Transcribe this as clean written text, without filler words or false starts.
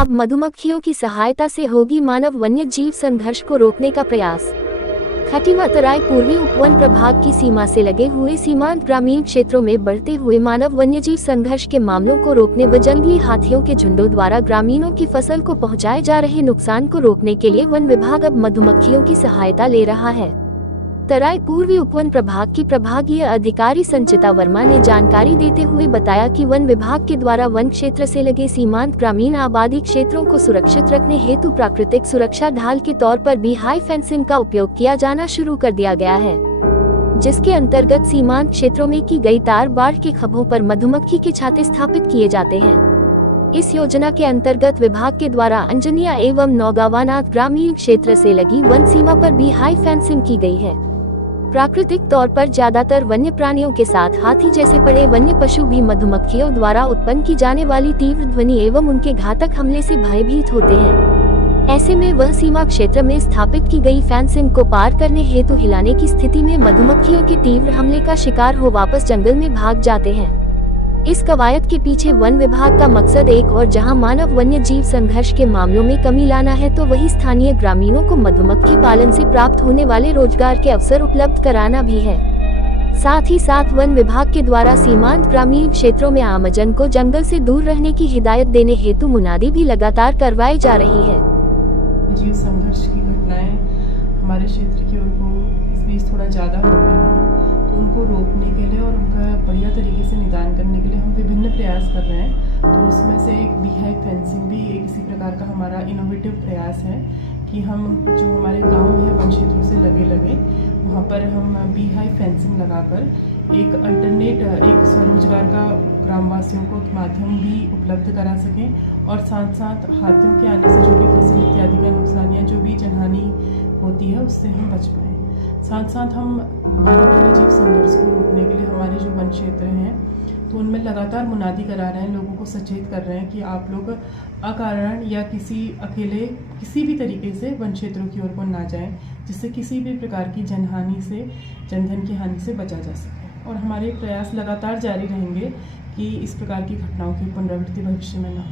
अब मधुमक्खियों की सहायता से होगी मानव वन्य जीव संघर्ष को रोकने का प्रयास। खटीमा तराई पूर्वी उपवन प्रभाग की सीमा से लगे हुए सीमांत ग्रामीण क्षेत्रों में बढ़ते हुए मानव वन्यजीव संघर्ष के मामलों को रोकने व जंगली हाथियों के झुंडों द्वारा ग्रामीणों की फसल को पहुंचाए जा रहे नुकसान को रोकने के लिए वन विभाग अब मधुमक्खियों की सहायता ले रहा है। तराई पूर्वी उपवन प्रभाग की प्रभागीय अधिकारी संचिता वर्मा ने जानकारी देते हुए बताया कि वन विभाग के द्वारा वन क्षेत्र से लगे सीमांत ग्रामीण आबादी क्षेत्रों को सुरक्षित रखने हेतु प्राकृतिक सुरक्षा ढाल के तौर पर भी हाई फेंसिंग का उपयोग किया जाना शुरू कर दिया गया है, जिसके अंतर्गत सीमांत क्षेत्रों में की गई तार बाढ़ के खंभों पर मधुमक्खी के छाते स्थापित किए जाते हैं। इस योजना के अंतर्गत विभाग के द्वारा अंजनिया एवं नौगावानाथ ग्रामीण क्षेत्र से लगी वन सीमा पर भी हाई फेंसिंग की गई है। प्राकृतिक तौर पर ज्यादातर वन्य प्राणियों के साथ हाथी जैसे बड़े वन्य पशु भी मधुमक्खियों द्वारा उत्पन्न की जाने वाली तीव्र ध्वनि एवं उनके घातक हमले से भयभीत होते हैं। ऐसे में वह सीमा क्षेत्र में स्थापित की गई फेंसिंग को पार करने हेतु हिलाने की स्थिति में मधुमक्खियों के तीव्र हमले का शिकार हो वापस जंगल में भाग जाते हैं। इस कवायद के पीछे वन विभाग का मकसद एक और जहां मानव वन्य जीव संघर्ष के मामलों में कमी लाना है, तो वही स्थानीय ग्रामीणों को मधुमक्खी पालन से प्राप्त होने वाले रोजगार के अवसर उपलब्ध कराना भी है। साथ ही साथ वन विभाग के द्वारा सीमांत ग्रामीण क्षेत्रों में आमजन को जंगल से दूर रहने की हिदायत देने हेतु मुनादी भी लगातार करवाई जा रही है। जीव संघर्ष की घटनाएं हमारे क्षेत्र की ओर को इस बीच थोड़ा ज़्यादा हो गई हैं, तो उनको रोकने के लिए और उनका बढ़िया तरीके से निदान करने के लिए हम विभिन्न प्रयास कर रहे हैं। तो उसमें से एक बीहाइव फेंसिंग भी एक इसी प्रकार का हमारा इनोवेटिव प्रयास है कि हम जो हमारे गांव है वन क्षेत्रों से लगे वहाँ पर हम बीहाइव फेंसिंग लगाकर एक अल्टरनेट एक स्वरोजगार का ग्रामवासियों को माध्यम भी उपलब्ध करा सकें और साथ साथ हाथियों के आने से जो भी फसल इत्यादि का नुकसान या जो भी जनहानि होती है उससे हम बच पाएँ। साथ साथ हम मानव वन्य जीव संघर्ष को रोकने के लिए हमारे जो वन क्षेत्र हैं तो उनमें लगातार मुनादी करा रहे हैं, लोगों को सचेत कर रहे हैं कि आप लोग अकारण या अकेले किसी भी तरीके से वन क्षेत्रों की ओर को ना जाएं, जिससे किसी भी प्रकार की जनहानि से जनधन की हानि से बचा जा सके। और हमारे प्रयास लगातार जारी रहेंगे कि इस प्रकार की घटनाओं की पुनरावृत्ति भविष्य में न हो।